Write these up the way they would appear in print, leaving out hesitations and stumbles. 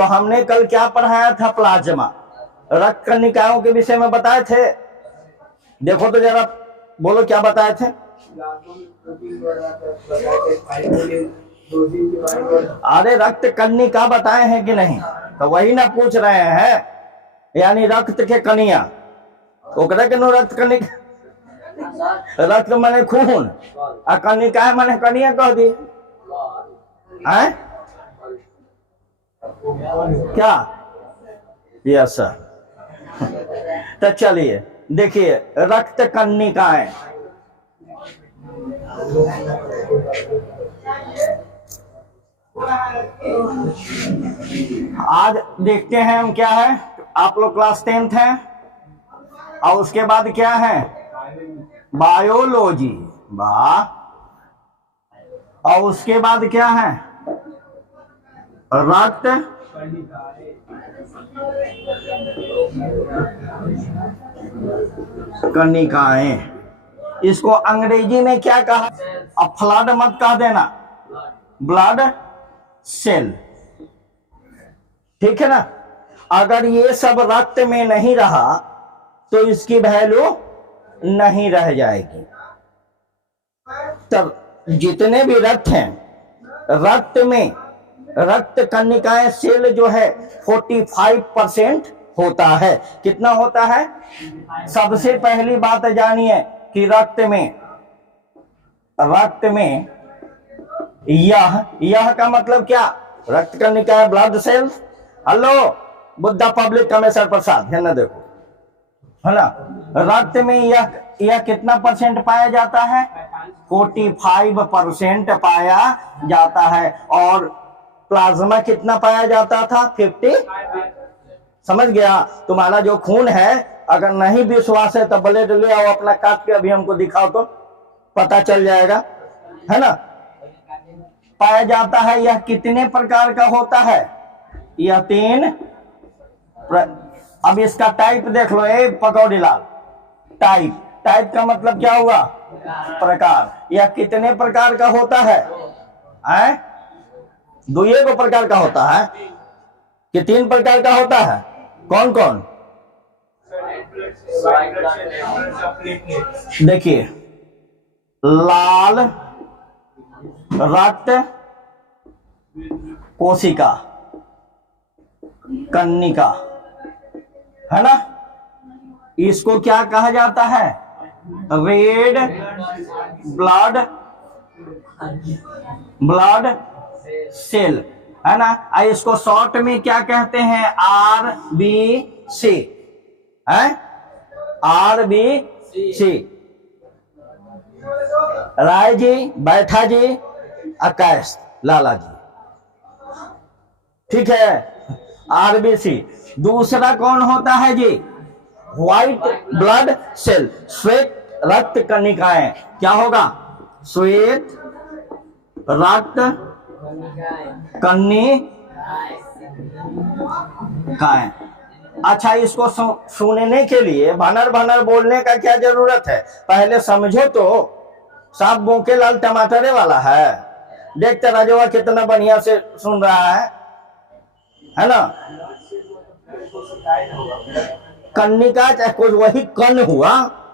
तो हमने कल क्या पढ़ाया था? प्लाज्मा, रक्त कणिकाओं के विषय में बताए थे। देखो तो जरा, बोलो क्या बताए थे? अरे रक्त कणिका बताए हैं कि नहीं? तो वही ना पूछ रहे हैं, यानी रक्त के कणिया, ओकरा के नो रक्त कणिका। रक्त माने खून, आ कणिका माने कणिया कह दी है क्या? Yes sir. तो चलिए देखिए, रक्त कणिकाएं, आज देखते हैं हम क्या है। आप लोग क्लास 10th है, और उसके बाद क्या है? बायोलॉजी, और उसके बाद क्या है? रक्त कणिकाएं। इसको अंग्रेजी में क्या कहा? अब फ्लड मत कह देना, ब्लड सेल, ठीक है ना। अगर ये सब रक्त में नहीं रहा तो इसकी वैल्यू नहीं रह जाएगी। तब जितने भी रक्त हैं, रक्त में रक्त कणिकाएं सेल जो है 45% होता है। कितना होता है? सबसे पहली बात जानिए कि रक्त में यह का मतलब क्या? रक्त कणिकाएं, blood cells. Hello Buddha public Kamesar Prasad, है ना, देखो, है ना। रक्त में यह कितना परसेंट पाया जाता है? 45% पाया जाता है। और प्लाज्मा कितना पाया जाता था? 50। समझ गया? तुम्हारा जो खून है, अगर नहीं विश्वास है तो ब्लड ले आओ अपना, काट के अभी हमको दिखाओ तो पता चल जाएगा, है ना। पाया जाता है। यह कितने प्रकार का होता है? यह 3। अब इसका टाइप देख लो, ए पकौड़ी लाल, टाइप का मतलब क्या हुआ? प्रकार। यह कितने प्रकार का होता है? 2 प्रकार का होता है कि 3 प्रकार का होता है? कौन कौन? देखिए, लाल रक्त कोशिका कणिका, है ना। इसको क्या कहा जाता है? रेड ब्लड सेल, है ना। इसको शॉर्ट में क्या कहते हैं? RBC, है RBC। राय जी, बैठा जी, आकाश, लाला जी, ठीक है, RBC। दूसरा कौन होता है जी? व्हाइट ब्लड सेल, श्वेत रक्त कणिकाएं। क्या होगा? श्वेत रक्त कणिकाएं। अच्छा, इसको सुनने के लिए भनर बोलने का क्या जरूरत है? पहले समझो तो। साफ बोके लाल टमाटरे वाला है। देखते राजवा कितना बढ़िया से सुन रहा है ना। कणिका चाहे वही कण हुआ,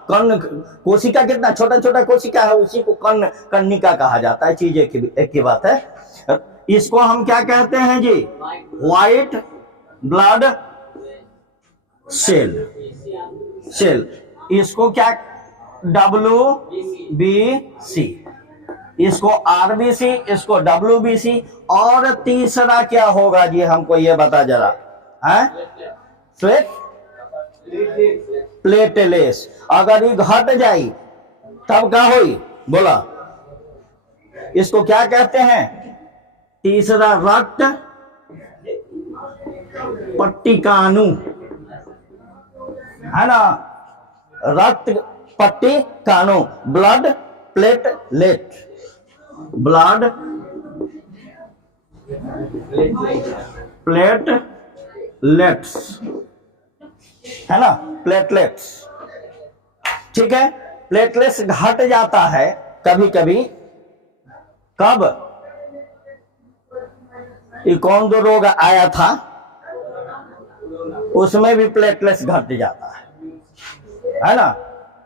कण कोशिका, कितना छोटा छोटा कोशिका है, उसी को कणिका कहा जाता है। चीज एक ही बात है। इसको हम क्या कहते हैं जी? White blood cell. इसको क्या? WBC। इसको RBC, इसको WBC। और तीसरा क्या होगा जी? हमको ये बता जरा, है प्लेटलेट्स। अगर ये घट जाई तब क्या होई? बोला, इसको क्या कहते हैं? तीसरा रक्त पट्टिकाणु, है ना। रक्त पट्टिकाणु, ब्लड प्लेटलेट, ब्लड प्लेटलेट्स, है ना, प्लेटलेट्स, ठीक है। प्लेटलेट्स घट जाता है कभी कभी। कब? ये कौन जो रोग आया था उसमें भी प्लेटलेट्स घट जाता है ना।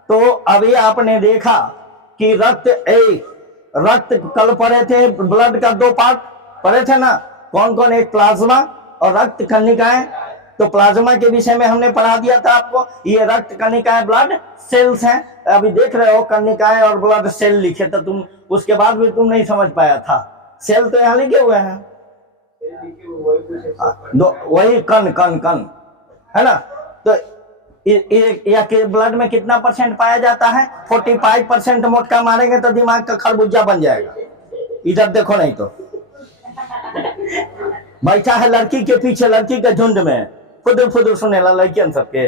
तो अभी आपने देखा कि रक्त कल पढ़े थे, ब्लड का 2 पार्ट पढ़े थे ना, कौन कौन, एक प्लाज्मा और रक्त कणिकाएं। तो प्लाज्मा के विषय में हमने पढ़ा दिया था आपको, ये रक्त कणिकाएं ब्लड सेल्स हैं। अभी देख रहे हो कणिकाएं और ब्लड सेल लिखे, तो तुम उसके बाद भी तुम नहीं समझ पाया था, सेल तो यहाँ लिखे हुए हैं, वही कण कण कण है ना। तो या के ब्लड में कितना परसेंट पाया जाता है? 45% मोटका मारेंगे तो दिमाग का खरबूजा बन जाएगा। इधर देखो नहीं तो बैठा है लड़की के पीछे, लड़की के झुंड में फुदुर फुदुर सुने ला लड़कियन सबके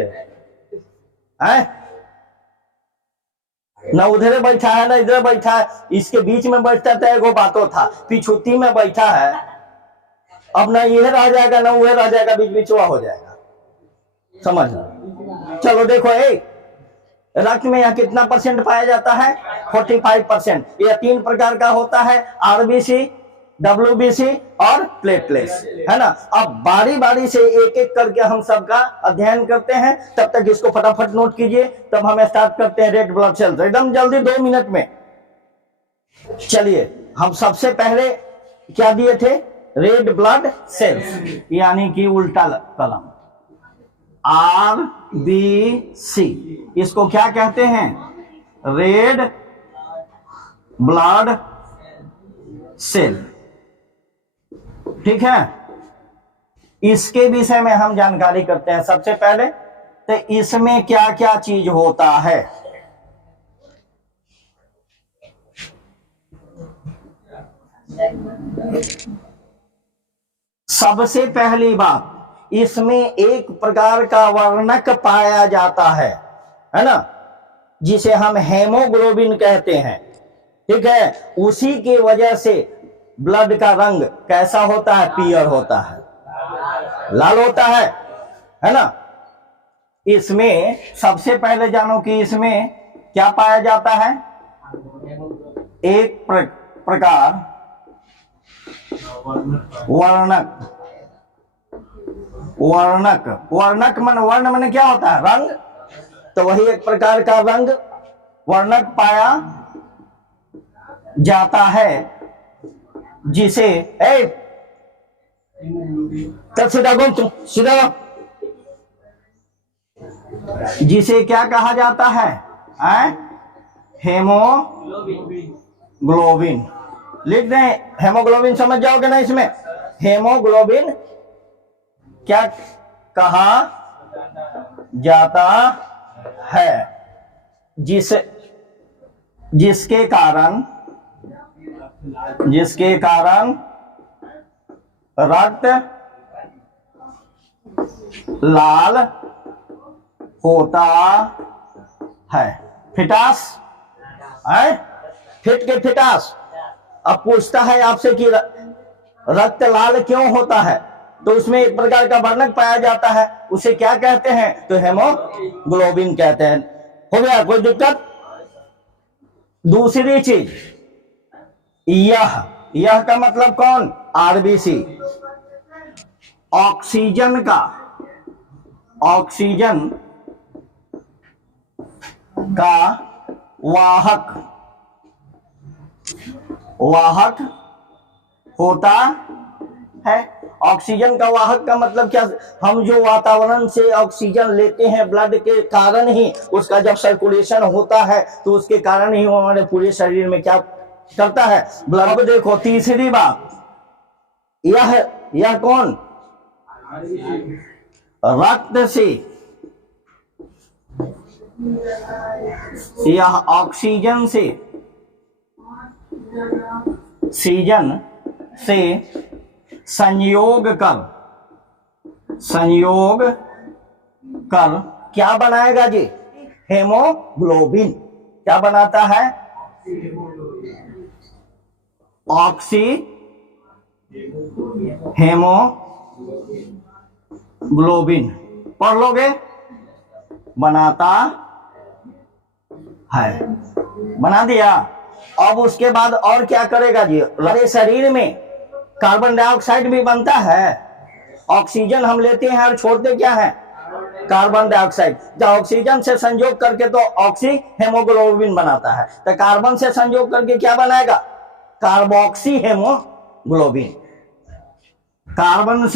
है ना, उधर बैठा है ना इधर बैठा है, इसके बीच में बैठता था एगो बातों था, पिछुती में बैठा है, अब ना यह रह जाएगा ना वह रह जाएगा, बीच बीचवा हो जाएगा, समझ लो। चलो देखो, रक्त में यहाँ कितना परसेंट पाया जाता है? 45%। यह 3 प्रकार का होता है, आरबीसी, डब्ल्यूबीसी और प्लेटलेट्स, है ना। अब बारी बारी से एक एक करके हम सबका अध्ययन करते हैं, तब तक इसको फटाफट नोट कीजिए, तब हम स्टार्ट करते हैं रेड ब्लड सेल्स एकदम जल्दी 2 मिनट में। चलिए, हम सबसे पहले क्या दिए थे? रेड ब्लड सेल्स, यानी कि उल्टा कलम, आरबीसी, इसको क्या कहते हैं? रेड ब्लड सेल, ठीक है। इसके विषय में हम जानकारी करते हैं सबसे पहले, तो इसमें क्या क्या चीज होता है? सबसे पहली बात, इसमें एक प्रकार का वर्णक पाया जाता है ना, जिसे हम हेमोग्लोबिन कहते हैं, ठीक है। उसी की वजह से ब्लड का रंग कैसा होता है? पीयर होता है, लाल होता है ना। इसमें सबसे पहले जानो कि इसमें क्या पाया जाता है? एक प्रकार वर्णक, वर्णक मन, वर्ण मन क्या होता है? रंग, तो वही एक प्रकार का रंग वर्णक पाया जाता है, जिसे तब सीधा घूम, तुम सीधा, जिसे क्या कहा जाता है? हेमोग्लोबिन। लिख दें हेमोग्लोबिन, समझ जाओगे ना। इसमें हेमोग्लोबिन क्या कहा जाता है? जिसके कारण रक्त लाल होता है। फिटास है, फिट के फिटास। अब पूछता है आपसे कि रक्त लाल क्यों होता है, तो उसमें एक प्रकार का वर्णक पाया जाता है, उसे क्या कहते हैं? तो हेमोग्लोबिन कहते हैं। हो गया, कोई दिक्कत? दूसरी चीज, यह का मतलब कौन? आरबीसी, ऑक्सीजन का वाहक होता है। ऑक्सीजन का वाहक का मतलब क्या? हम जो वातावरण से ऑक्सीजन लेते हैं ब्लड के कारण ही, उसका जब सर्कुलेशन होता है तो उसके कारण ही वो हमारे पूरे शरीर में क्या करता है? ब्लड। देखो तीसरी बात, यह कौन? रक्त से, यह ऑक्सीजन से संयोग कर क्या बनाएगा जी? हेमोग्लोबिन। क्या बनाता है? हेमोग्लोबिन पढ़ लोगे, बनाता है, बना दिया। अब उसके बाद और क्या करेगा जी? हमारे शरीर में कार्बन डाइऑक्साइड भी बनता है, ऑक्सीजन हम लेते हैं और छोड़ते क्या है? Carbon dioxide. जब ऑक्सीजन से संयोग करके तो ऑक्सी हेमोग्लोबिन बनाता है, तो कार्बन से संयोग करके क्या बनाएगा? Carboxy haemoglobin. कार्बन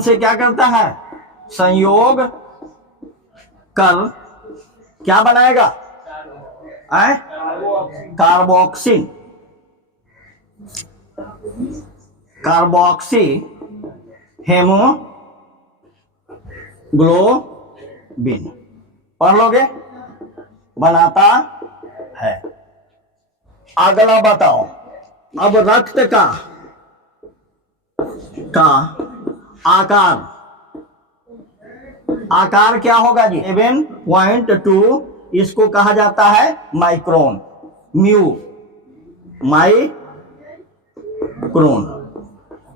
से क्या करता है? संयोग कर क्या बनाएगा? कार्बोक्सिन, कार्बोक्सी हेमोग्लोबिन पढ़ लोगे, बनाता है। अगला बताओ, अब रक्त का आकार क्या होगा जी? 7.2, इसको कहा जाता है माइक्रोन, माइक्रोन।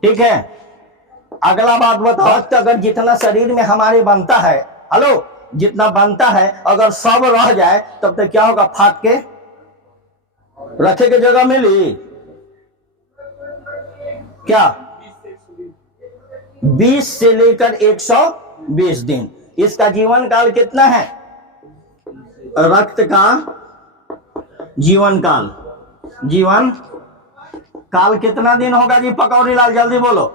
ठीक है, अगला बात बताओ, रक्त अगर जितना शरीर में हमारे बनता है, हेलो, जितना बनता है, अगर सब रह जाए तब तक क्या होगा? फाट के रखे की जगह मिली क्या? 20 से लेकर 120 दिन। इसका जीवन काल कितना है? रक्त का जीवन काल कितना दिन होगा जी? पकौड़ी लाल जल्दी बोलो।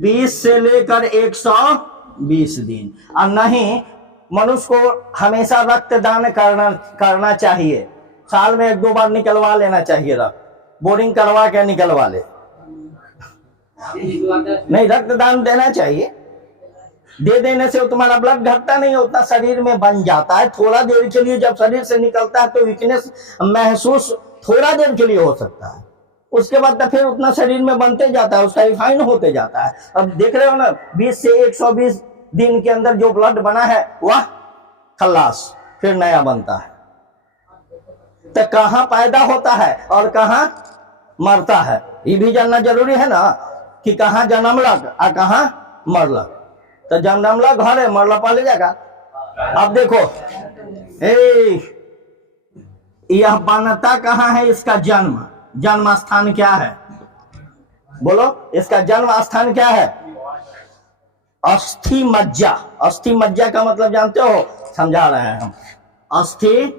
20 से लेकर 120 दिन। और नहीं, मनुष्य को हमेशा रक्तदान करना चाहिए। साल में 1-2 बार निकलवा लेना चाहिए रक्त, बोरिंग करवा के निकलवा ले। नहीं, रक्तदान देना चाहिए। दे देने से तुम्हारा ब्लड घटता नहीं, उतना शरीर में बन जाता है। थोड़ा देर के लिए जब शरीर से निकलता है तो वीकनेस महसूस थोड़ा देर के लिए हो सकता है, उसके बाद तो फिर उतना शरीर में बनते जाता है, उसका रिफाइन होते जाता है। अब देख रहे हो ना, 20 से 120 दिन के अंदर जो ब्लड बना है वह खल्लास, फिर नया बनता है। तो कहां पैदा होता है और कहां मरता है, ये भी जानना जरूरी है ना, कि कहां जन्मलक और कहां मरलक। तो जन्मलक घर है, मरला पहले जाएगा। अब देखो, यह बनता कहां है? इसका जन्म स्थान क्या है? बोलो, इसका जन्म स्थान क्या है? अस्थि मज्जा। अस्थि मज्जा का मतलब जानते हो? समझा रहे हैं हम। अस्थि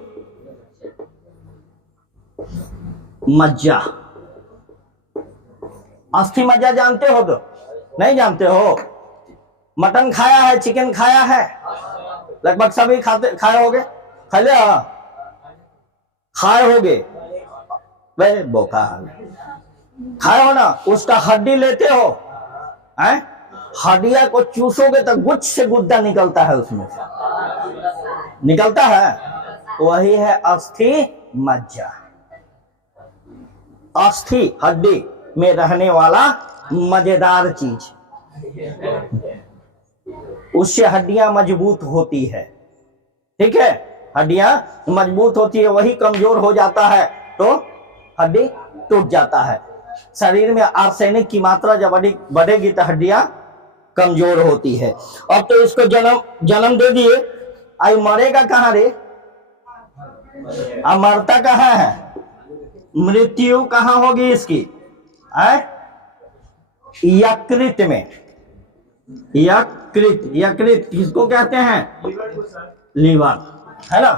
मज्जा, अस्थि मज्जा जानते हो? तो नहीं जानते हो? मटन खाया है, चिकन खाया है, लगभग सभी खाए होगे, खाए होगे, वे बोका खाए हो ना। उसका हड्डी लेते हो, हड्डिया को चूसोगे तो गुच्छ से गुद्दा निकलता है, उसमें से निकलता है, वही है अस्थि मज्जा। अस्थि हड्डी में रहने वाला मजेदार चीज, उससे हड्डियां मजबूत होती है। ठीक है, हड्डियां मजबूत होती है, वही कमजोर हो जाता है तो हड्डी टूट जाता है। शरीर में आर्सेनिक की मात्रा जब बढ़ेगी तो हड्डियां कमजोर होती है। अब तो इसको जन्म दे दिए, आई मरेगा कहां रे? मरता कहां है? मृत्यु कहां होगी इसकी? यकृत में। यकृत किसको कहते हैं? लीवर, है ना,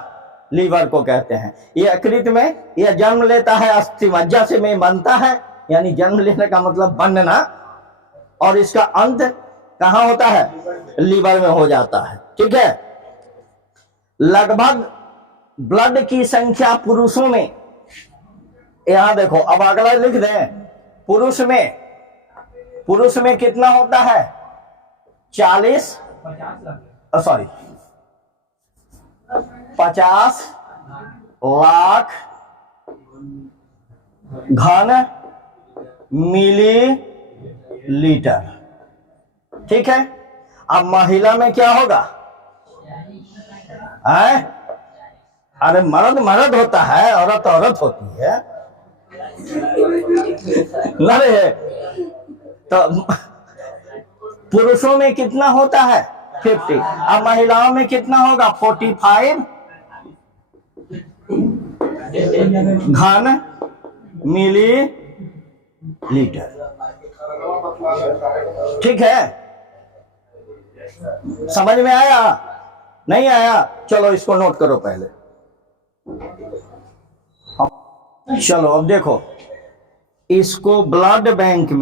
लीवर को कहते हैं। यकृत में यह जन्म लेता है, अस्थि मज्जा से में बनता है, यानी जन्म लेने का मतलब बनना, और इसका अंत कहां होता है? लीवर में हो जाता है। ठीक है, लगभग ब्लड की संख्या पुरुषों में, यहां देखो, अब अगला लिख दें, पुरुष में कितना होता है? 50 लाख घन मिलीलीटर। ठीक है, अब महिला में क्या होगा? अरे मर्द होता है, औरत होती है। अरे तो पुरुषों में कितना होता है? 50। अब महिलाओं में कितना होगा? 45 घन मिलीलीटर। ठीक है, समझ में आया? नहीं आया? चलो इसको नोट करो पहले। चलो अब देखो, इसको ब्लड बैंक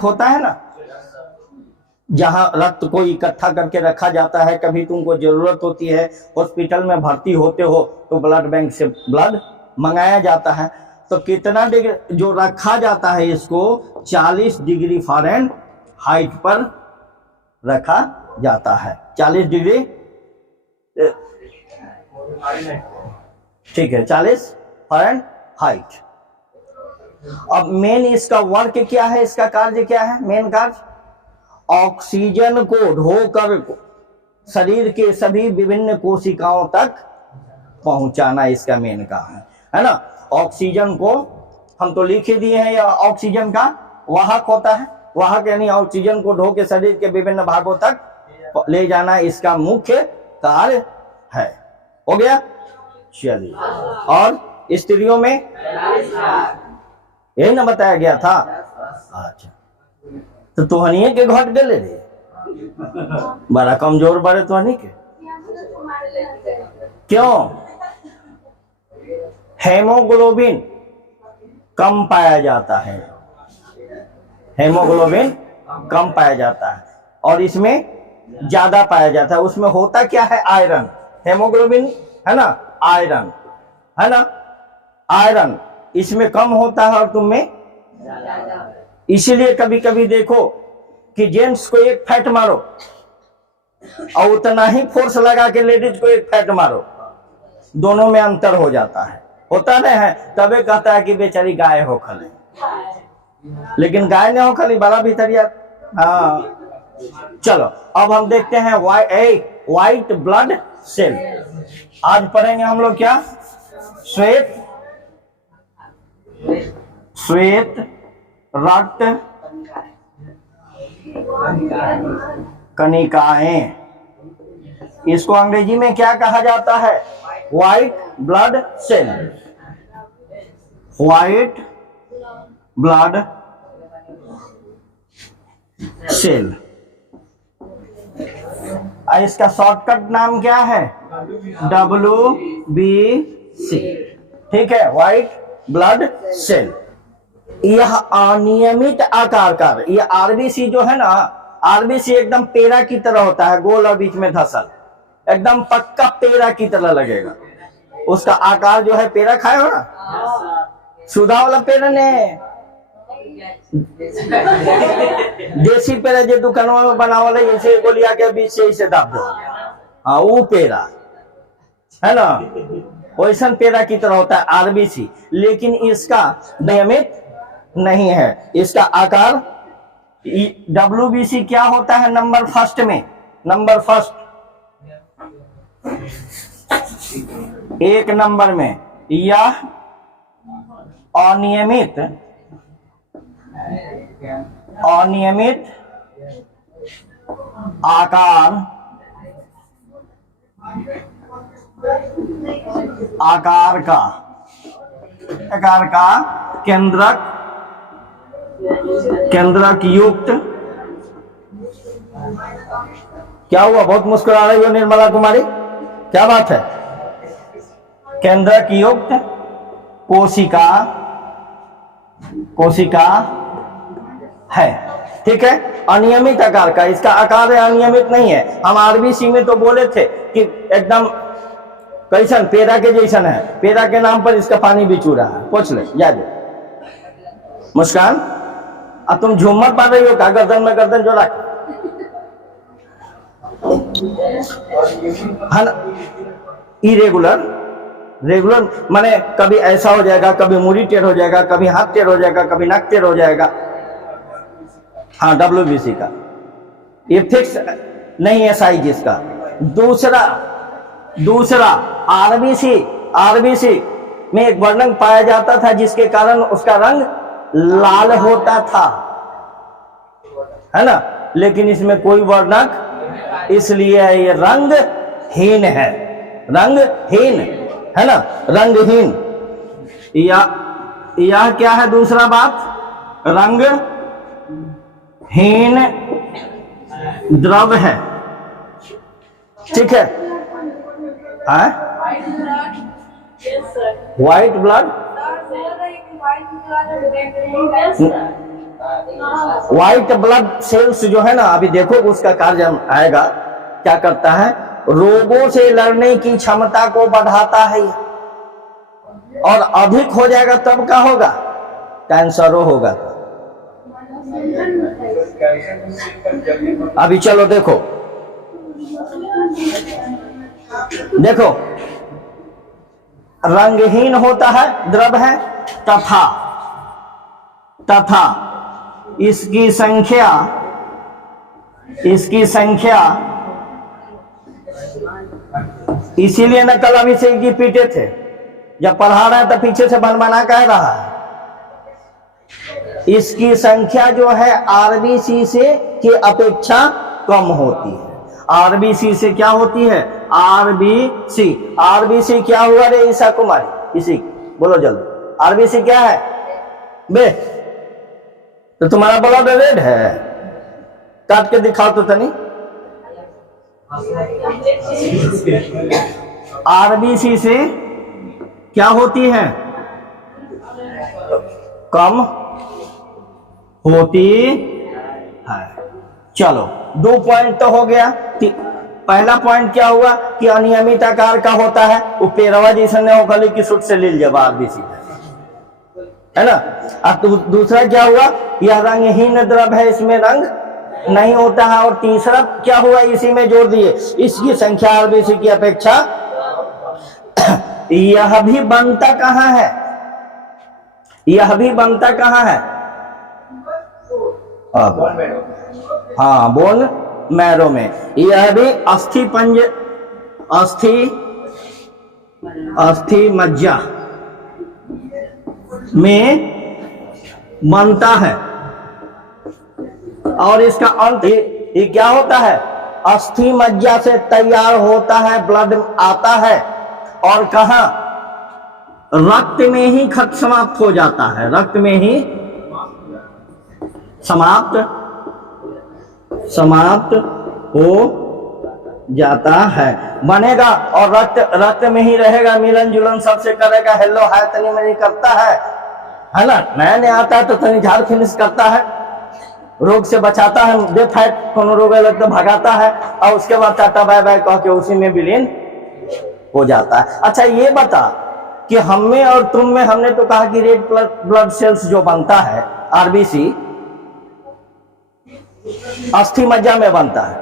होता है ना, जहां रक्त को इकट्ठा करके रखा जाता है। कभी तुमको जरूरत होती है, हॉस्पिटल में भर्ती होते हो, तो ब्लड बैंक से ब्लड मंगाया जाता है। तो कितना डिग्री जो रखा जाता है, इसको 40 डिग्री फ़ारेनहाइट पर रखा जाता है। 40 डिग्री, ठीक है, 40 फ़ारेनहाइट। अब मेन इसका वर्क क्या है, इसका कार्य क्या है? मेन कार्य ऑक्सीजन को ढोकर शरीर के सभी विभिन्न कोशिकाओं तक पहुंचाना इसका मेन काम है ना। ऑक्सीजन को हम तो लिख ही दिए हैं, या ऑक्सीजन का वाहक होता है। वाहक यानी ऑक्सीजन को ढो के शरीर के विभिन्न भागों तक ले जाना इसका मुख्य कार्य है। हो गया? चलिए, और स्त्रियों में यही ना बताया गया था। अच्छा, तो तुहनिए के घट गए रे, बड़ा कमजोर बड़े तुहनी के। क्यों? हेमोग्लोबिन कम पाया जाता है, हेमोग्लोबिन कम पाया जाता है, और इसमें ज्यादा पाया जाता है। उसमें होता क्या है? आयरन। हेमोग्लोबिन है ना, आयरन है ना, आयरन इसमें कम होता है और तुम में। इसीलिए कभी कभी देखो कि जेंट्स को एक फैट मारो और उतना ही फोर्स लगा के लेडीज को एक फैट मारो, दोनों में अंतर हो जाता है। होता नहीं है? तबे कहता है कि बेचारी गाय हो खली, लेकिन गाय नहीं हो खली, बड़ा भीतरिया। हाँ, चलो अब हम देखते हैं व्हाइट ब्लड सेल। आज पढ़ेंगे हम लोग क्या? श्वेत रक्त कणिकाएं। इसको अंग्रेजी में क्या कहा जाता है? White blood cell. White blood cell. इसका शॉर्टकट नाम क्या है? WBC। ठीक है, व्हाइट ब्लड सेल। यह अनियमित आकार का, यह आरबीसी जो है ना, आरबीसी एकदम पेड़ा की तरह होता है, गोल और बीच में धसल, एकदम पक्का पेड़ा की तरह लगेगा। उसका आकार जो है, पेड़ा खाए हो ना, सुधा वाला पेड़ा ने, देसी पेड़ा जो दुकानों में बना वाला, ऐसे गोलिया के बीच से इसे दाब दो। हाँ, वो पेड़ा है ना, वैसा पेड़ा की तरह होता है आरबीसी। लेकिन इसका नियमित नहीं है। इसका आकार WBC क्या होता है? नंबर फर्स्ट में, नंबर फर्स्ट, एक नंबर में, यह अनियमित आकार का केंद्रक युक्त। क्या हुआ? बहुत मुस्कुरा रही हो निर्मला कुमारी, क्या बात है? केंद्रक युक्त कोशिका है। ठीक है, अनियमित आकार का, इसका आकार अनियमित नहीं है। हम आरबीसी में तो बोले थे कि एकदम कैसन, पेड़ा के जैसन है। पेड़ा के नाम पर इसका पानी भी चू रहा है, पूछ ले याद। मुस्कान, अब तुम झूमर पा रही हो का? गर्दन में गर्दन जोड़ा है ना। इरेगुलर, रेगुलर माने कभी ऐसा हो जाएगा, कभी मुड़ी टेढ़ हो जाएगा, कभी हाथ टेढ़ हो जाएगा, कभी नाक टेढ़ हो जाएगा। हाँ, WBC का ये फिक्स नहीं है साइज इसका। दूसरा आरबीसी में एक वर्णक पाया जाता था, जिसके कारण उसका रंग लाल होता था, है ना। लेकिन इसमें कोई वर्णक, इसलिए ये रंगहीन है, रंगहीन है ना, रंगहीन। यह क्या है? दूसरा बात, रंगहीन द्रव है, ठीक है। White blood, white blood cells जो है ना, अभी देखो उसका कार्य आएगा, क्या करता है, रोगों से लड़ने की क्षमता को बढ़ाता है, और अधिक हो जाएगा तब क्या होगा, कैंसरो होगा। अभी चलो देखो, देखो रंगहीन होता है, द्रव है, तथा इसकी संख्या इसीलिए न कल अभिषेक जी पीटे थे, जब पढ़ा रहे हैं तो पीछे से बनबना कह रहा है, इसकी संख्या जो है आरबीसी से की अपेक्षा कम होती है। आरबीसी से क्या होती है, आरबीसी क्या हुआ रे ईशा कुमारी, इसी बोलो जल्दी, आरबीसी क्या है बे, तो तुम्हारा ब्लड रेड है, काट के दिखाओ तो तनी। आरबीसी से क्या होती है, कम होती है। चलो 2 पॉइंट तो हो गया। पहला पॉइंट क्या हुआ कि अनियमित आकार का होता है, वो पेरवा जैसा नहीं होगा कि सुट से लील जब आरबीसी है ना। और दूसरा क्या हुआ, यह रंगहीन द्रव है, इसमें रंग नहीं होता है। और तीसरा क्या हुआ, इसी में जोड़ दिए, इसकी संख्या आरबीसी की अपेक्षा। यह भी बनता कहाँ है, यह भी बनता कहाँ है, हाँ बोन मैरो में। यह भी अस्थि मज्जा में बनता है। और इसका अंत ये क्या होता है, अस्थि मज्जा से तैयार होता है, ब्लड आता है और कहा, रक्त में ही समाप्त हो जाता है, रक्त में ही समाप्त हो जाता है, बनेगा और रक्त में ही रहेगा, मिलन जुलन सबसे करेगा, हेलो हाय तनी मनी करता है ना, नया नया आता है तो तनी झाड़ फिनिश करता है, रोग से बचाता है, डेथ है कोनो रोग अलग तो भगाता है, और उसके बाद टाटा बाय बाय कह के उसी में विलीन हो जाता है। अच्छा ये बता कि हम में और तुम में, हमने तो कहा कि रेड ब्लड सेल्स जो बनता है आरबीसी अस्थि मज्जा में बनता है,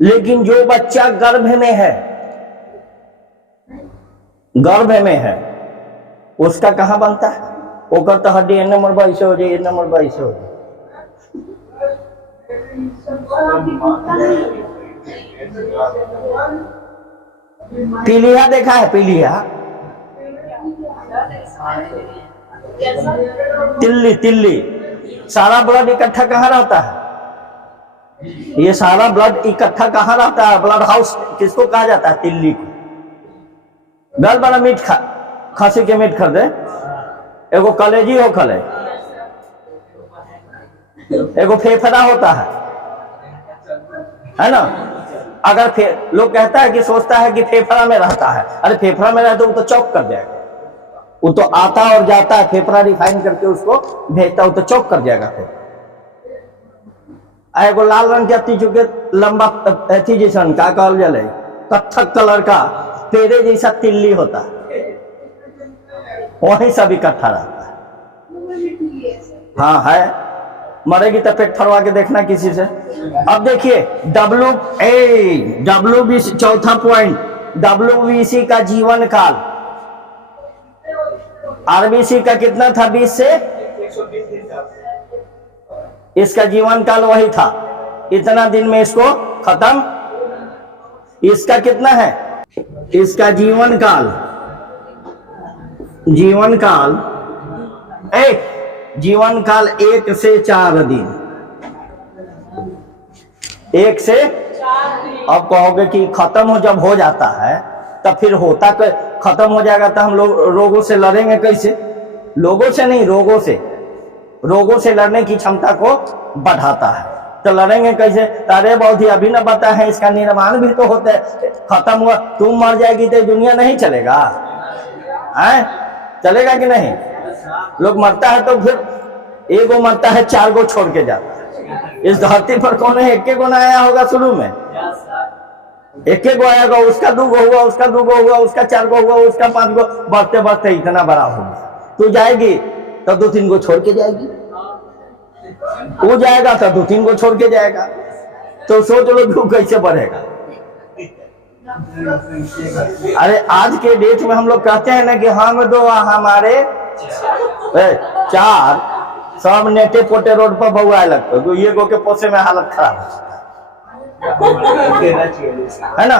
लेकिन जो बच्चा गर्भ में है उसका कहां बनता है, ओकर तो हड्डी एन नंबर 22 हो जाए, एन नंबर 22 हो जाए। पीलिया देखा है, पीलिया तिल्ली सारा ब्लड इकट्ठा कहाँ रहता है, ये सारा ब्लड इकट्ठा कहाँ रहता है, ब्लड हाउस किसको कहा जाता है, तिल्ली को। गल बड़ा मीट खसी के मीट खरीदे, एगो कलेजी हो खले, एगो फेफड़ा होता है ना। अगर लोग कहता है कि सोचता है कि फेफड़ा में रहता है, अरे फेफड़ा में रहता है वो तो चौक कर जाएगा, वो तो आता और जाता है, फेफड़ा रिफाइन करके उसको भेजता है, वो तो चौक कर जाएगा। फिर एगो लाल रंग के अति चुके लंबा अथी जैसा का कहल जले, कत्थक कलर का पेड़े जैसा तिल्ली होता है, वही सब इकट्ठा रहता है। हाँ है, मरेगी तो पेट फरवा के देखना किसी से। अब देखिए WBC चौथा पॉइंट, WBC का जीवन काल, आरबीसी का कितना था, 20 से, इसका जीवन काल वही था, इतना दिन में इसको खत्म। इसका कितना है, इसका जीवन काल 1 से 4 दिन, 1 से। अब कहोगे कि खत्म जब हो जाता है तब फिर होता खत्म हो जाएगा तो हम लोग रोगों से लड़ेंगे कैसे, लोगों से नहीं, रोगों से। रोगों से लड़ने की क्षमता को बढ़ाता है। तो लड़ेंगे कैसे? अरे बहुत ही अभी न पता है, इसका निर्माण भी तो होता है। खत्म हुआ, तुम मर जाएगी तो दुनिया नहीं चलेगा, है चलेगा कि नहीं? लोग मरता है तो फिर एक गो मरता है, 4 गो छोड़ के जाता है। इस धरती पर कौन है? एक गो ना आया होगा शुरू में, एक गो आएगा, उसका 2 गो हुआ, उसका 2 गो हुआ, उसका 4 गो हुआ, उसका 5 गो, बढ़ते बढ़ते इतना बड़ा हो गया। तू जाएगी तो 2-3 गो छोड़ के जाएगी, वो जाएगा तो 2-3 गो छोड़ के जाएगा। तो सोच लो तू कैसे बढ़ेगा। अरे आज के डेट में हम लोग कहते हैं ना कि हम 2 हमारे 4, सब नेटे पोटे रोड पर बउआ लगते, तो ये गो के पोसे में हालत खराब है ना।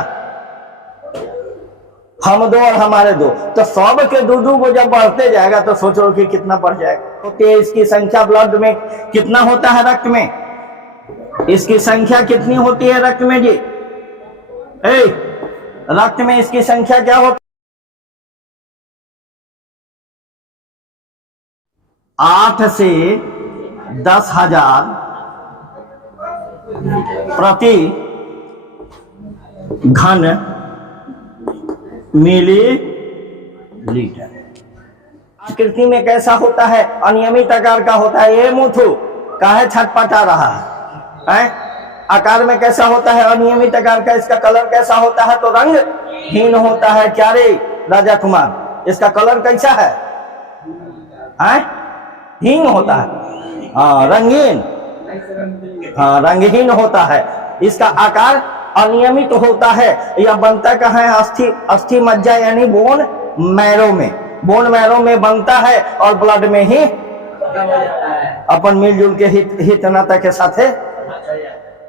हम 2 और हमारे 2, तो सब के 2-2 गो जब बढ़ते जाएगा तो सोचो कि कितना बढ़ जाएगा। तो इसकी संख्या ब्लड में कितना होता है? रक्त में इसकी संख्या कितनी होती है रक्त में जी? रक्त में इसकी संख्या क्या होती? 8 से 10,000 प्रति घन मिलीलीटर। प्रकृति में कैसा होता है? अनियमित आकार का होता है। ये मुथु काहे छटपटा रहा है? आकार में कैसा होता है? अनियमित आकार का। इसका कलर कैसा होता है? तो रंगहीन होता है। क्या रे राजा कुमार, इसका कलर कैसा है? हीन होता है। हाँ रंगीन, हाँ रंगहीन होता है। इसका आकार अनियमित होता है। यह बनता कहाँ है? अस्थि मज्जा यानी बोन मैरो में, बोन मैरो में बनता है और ब्लड में ही अपन मिलजुल के हितनाता के साथ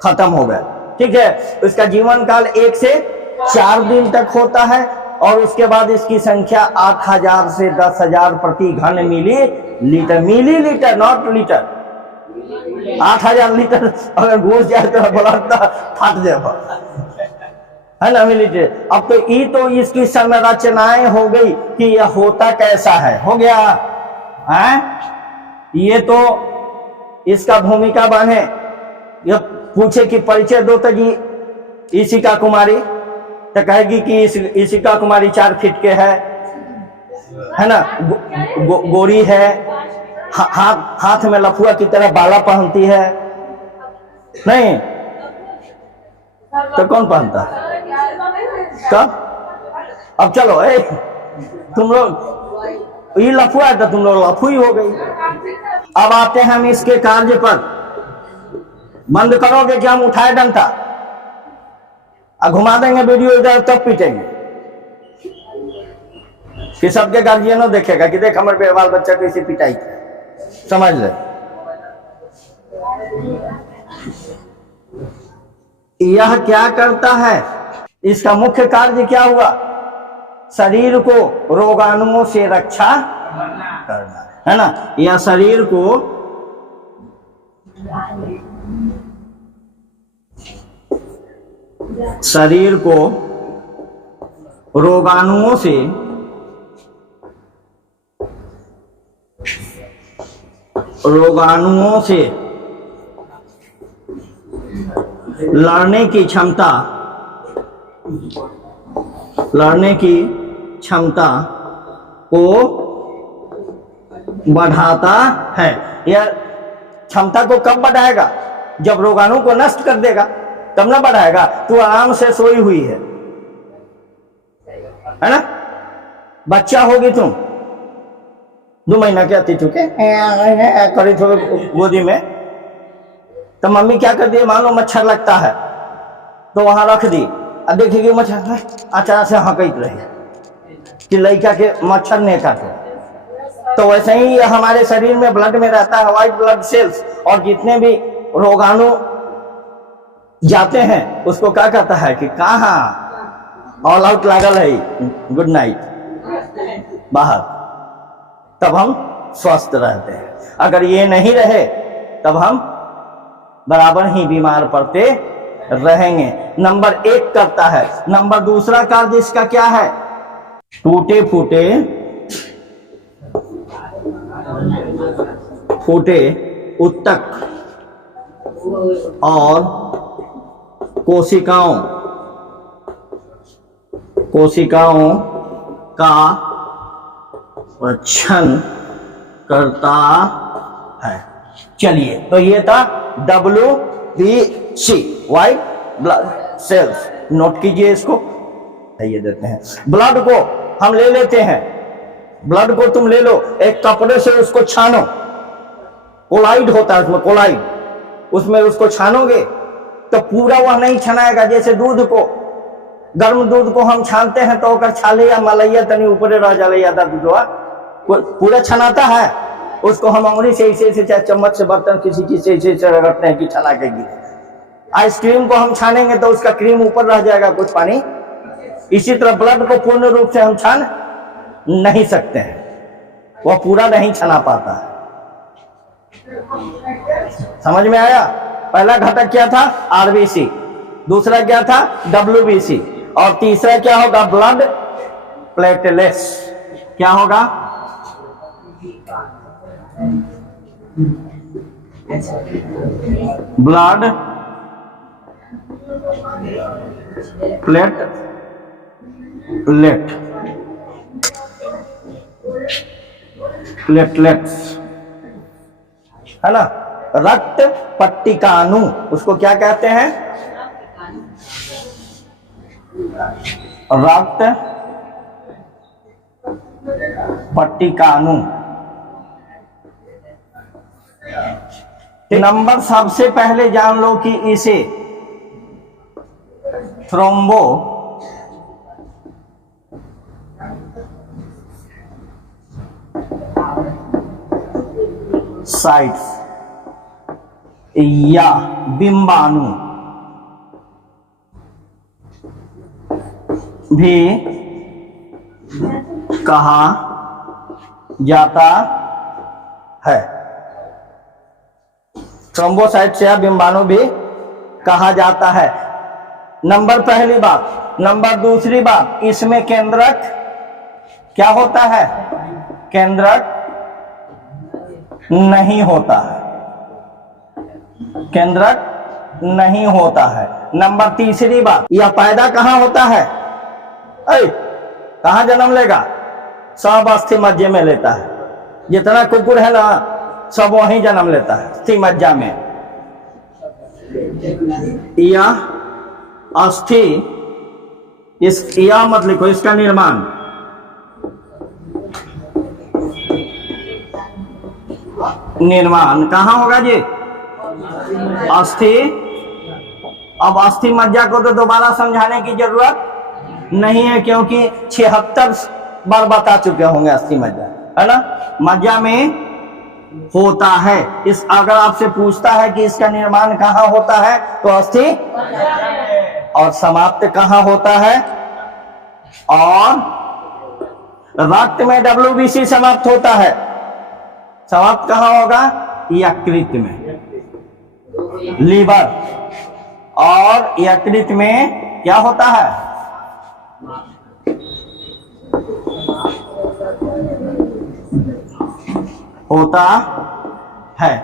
खत्म हो गया। ठीक है, इसका जीवन काल 1 से 4 दिन तक होता है और उसके बाद इसकी संख्या 8,000 से 10,000 प्रति घन millilitre. Millilitre not litre. 8,000 litre अगर घुस जाए तो ब्लड फट जाएगा, है ना मिलीलीटर। अब तो ये तो इसकी संरचनाएं हो गई कि यह होता कैसा है, हो गया है। ये तो इसका भूमिका बने, यह पूछे कि परिचय दो तो जी ईशिका कुमारी, तो कहेगी कि ईशिका कुमारी 4 फीट के है ना, गोरी है, हाथ में लफुआ की तरह बाला पहनती है, नहीं तो कौन पहनता है? कब? अब चलो तुम लोग ये लफुआ है तो तुम लोग लफुई हो गई। अब आते हैं हम इसके कार्य पर। बंद करोगे कि हम उठाए डंडा घुमा देंगे वीडियो इधर, तब पीटेंगे कि सबके गार्जियनों देखेगा कि देख हमारे बाल बच्चा कैसे पिटाई है। समझ ले, यह क्या करता है? इसका मुख्य कार्य क्या हुआ? शरीर को रोगाणुओं से रक्षा करना, है ना। यह शरीर को रोगाणुओं से लड़ने की क्षमता को बढ़ाता है। यह क्षमता को कब बढ़ाएगा? जब रोगाणु को नष्ट कर देगा तब ना बढ़ाएगा। तू आराम से सोई हुई है ना, बच्चा होगी तुम 2 महीना के आती चुके करी थोड़े गोदी में, तो मम्मी क्या कर दी? मान लो मच्छर लगता है तो वहां रख दी, अब देखेगी मच्छर अचानक से हकैत रही कि लड़का के मच्छर नहीं काटे। तो वैसे ही हमारे शरीर में ब्लड में रहता है व्हाइट ब्लड सेल्स, और जितने भी रोगाणु जाते हैं उसको क्या कहता है कि कहाँ ऑल आउट लागल है, गुड नाइट बाहर, तब हम स्वस्थ रहते हैं। अगर ये नहीं रहे तब हम बराबर ही बीमार पड़ते रहेंगे। नंबर 1 करता है। नंबर दूसरा कार्य इसका क्या है? टूटे फूटे फूटे उत्तक और कोशिकाओं का रक्षण करता है। चलिए, तो ये था WBC, white blood cells. Note कीजिए इसको। ये देते हैं ब्लड को हम ले लेते हैं, ब्लड को तुम ले लो, एक कपड़े से उसको छानो, कोलाइड होता है उसमें, कोलाइड, उसमें उसको छानोगे तो पूरा वह नहीं छनाएगा। जैसे दूध को, गर्म दूध को हम छानते हैं तो अगर छाले या मलैया तनी ऊपर रह जाले यादा दूधवा पूरा छनाता है, उसको हम अंगुली से इसे चाहे चम्मच से, बर्तन किसी चीज से इसे रगड़ते हैं कि छना के गिरे। आइसक्रीम को हम छानेंगे तो उसका क्रीम ऊपर रह जाएगा, कुछ पानी। इसी तरह ब्लड को पूर्ण रूप से हम छान नहीं सकते हैं, वह पूरा नहीं छना पाता है। समझ में आया? पहला घटक क्या था? आरबीसी, दूसरा क्या था? WBC, और तीसरा क्या होगा? Blood platelets. क्या होगा? ब्लड प्लेटलेट्स, है ना? रक्त पट्टिकाणु, उसको क्या कहते हैं? रक्त पट्टिकाणु। नंबर सबसे पहले जान लो कि इसे थ्रोम्बोसाइट्स या बिंबाणु भी कहा जाता है। थ्रोम्बोसाइट्स या बिंबाणु भी कहा जाता है। नंबर पहली बात। नंबर दूसरी बात, इसमें केंद्रक क्या होता है? केंद्रक नहीं होता है, केंद्रक नहीं होता है। नंबर तीसरी बात, यह पैदा कहां होता है? कहां जन्म लेगा? सब अस्थि मज्जे में लेता है। जितना कुकुर है ना, सब वहीं जन्म लेता है, अस्थि मज्जा में। यह अस्थि, इस या मत लिखो, इसका निर्माण कहां होगा जी? अस्थि। अब अस्थि मज्जा को तो दोबारा समझाने की जरूरत नहीं है, क्योंकि 76 बार बता चुके होंगे अस्थि मज्जा, है ना? मज्जा में होता है। इस अगर आपसे पूछता है कि इसका निर्माण कहां होता है तो अस्थि, और समाप्त कहां होता है? और रक्त में WBC समाप्त होता है। समाप्त कहां होगा? यकृत में, लीवर। और यकृत में क्या होता है? होता है।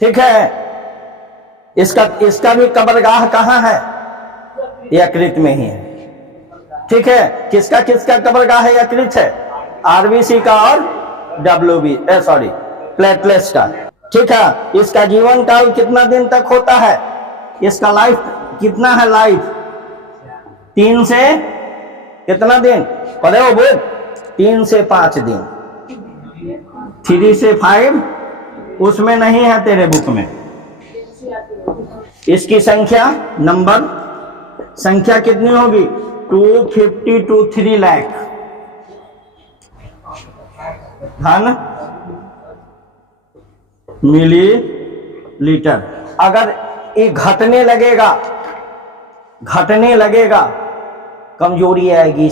ठीक है। इसका भी कब्रगाह कहां है? यकृत में ही है। ठीक है। किसका कब्रगाह है? यकृत है। आरबीसी का और प्लेटलेट्स का। ठीक है। इसका जीवन काल कितना दिन तक होता है? इसका लाइफ कितना है? लाइफ 3 से कितना दिन? पढ़े हो बोल? 3 से 5 दिन। 3 से 5 उसमें नहीं है तेरे बुक में। इसकी संख्या, नंबर संख्या कितनी होगी? 250 to 3 लाख, धन मिलीलीटर। अगर ये घटने लगेगा, कमजोरी आएगी,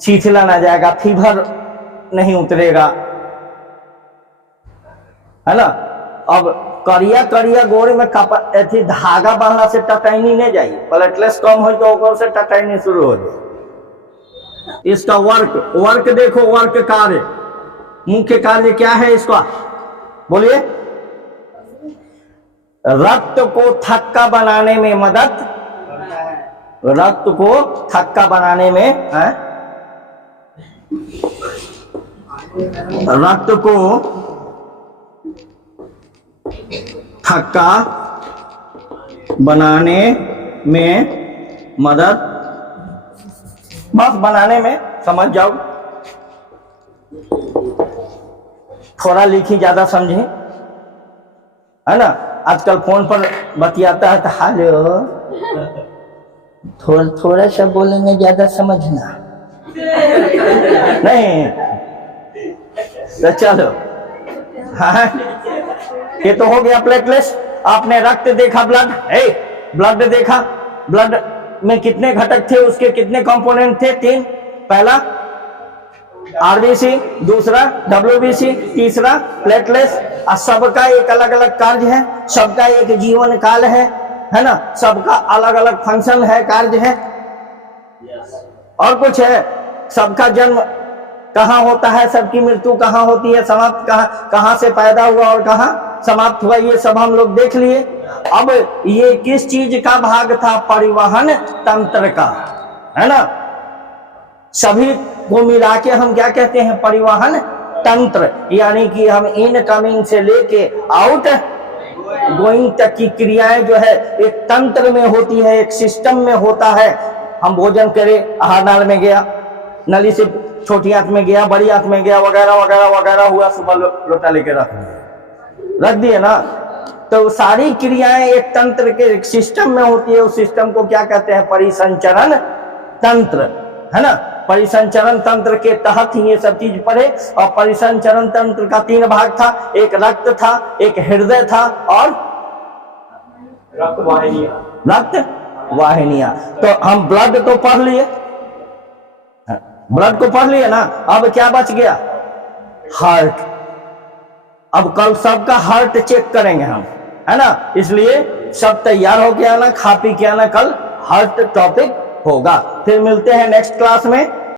शीतलन आ जाएगा, फीवर नहीं उतरेगा, है ना? अब करिया गोड़ में अथी धागा बांधला से टटाइनी नहीं जाई, प्लेटलेट्स कम हो तो ओकर से टटाइनी शुरू हो जाए। इसका वर्क देखो, वर्क कार्य, मुख्य कार्य क्या है इसका? बोलिए। रक्त को थक्का बनाने में मदद, रक्त को थक्का बनाने में है, रक्त को थक्का बनाने में मदद, बस बनाने में समझ जाओ, थोड़ा लिखी ज्यादा समझे, है ना। आजकल फोन पर बतियाता है तो हेलो, थोड़ा सा बोलेंगे ज्यादा समझना नहीं, तो चलो। हाँ, ये तो हो गया प्लेटलेट्स। आपने रक्त देखा, ब्लड, ब्लड देखा, ब्लड में कितने घटक थे, उसके कितने कंपोनेंट थे? 3। पहला आरबीसी, दूसरा डब्ल्यूबीसी, तीसरा प्लेटलेट्स। और सबका एक अलग अलग कार्य है, सबका एक जीवन काल है ना, सबका अलग अलग फंक्शन है, कार्य है, और कुछ है। सबका जन्म कहाँ होता है, सबकी मृत्यु कहाँ होती है, समाप्त कहाँ से पैदा हुआ और कहाँ समाप्त हुआ, ये सब हम लोग देख लिए। अब ये किस चीज का भाग था? परिवहन तंत्र का, है ना। सभी को मिला के हम क्या कहते हैं? परिवहन तंत्र। यानी कि हम इनकमिंग से लेके आउट गोइंग तक की क्रियाएं जो है एक तंत्र में होती है, एक सिस्टम में होता है। हम भोजन करें, आहार नाल में गया, नली से छोटी आंत में गया, बड़ी आंत में गया, वगैरह वगैरह वगैरह हुआ, सुबह लोटा लेके रख दिए ना। तो सारी क्रियाएं एक तंत्र के एक सिस्टम में होती है। उस सिस्टम को क्या कहते हैं? परिसंचरण तंत्र, है ना। परिसंचरण तंत्र के तहत ही ये सब चीज पढ़े। और परिसंचरण तंत्र का 3 भाग था, एक रक्त था, एक हृदय था, और रक्त वाहिनियां। तो हम ब्लड तो पढ़ लिए, ब्लड को पढ़ लिए ना। अब क्या बच गया? हार्ट। अब कल सबका हार्ट चेक करेंगे हम, है ना। इसलिए सब तैयार हो के आना, खा पी के आना, कल हार्ट टॉपिक होगा। फिर मिलते हैं नेक्स्ट क्लास में।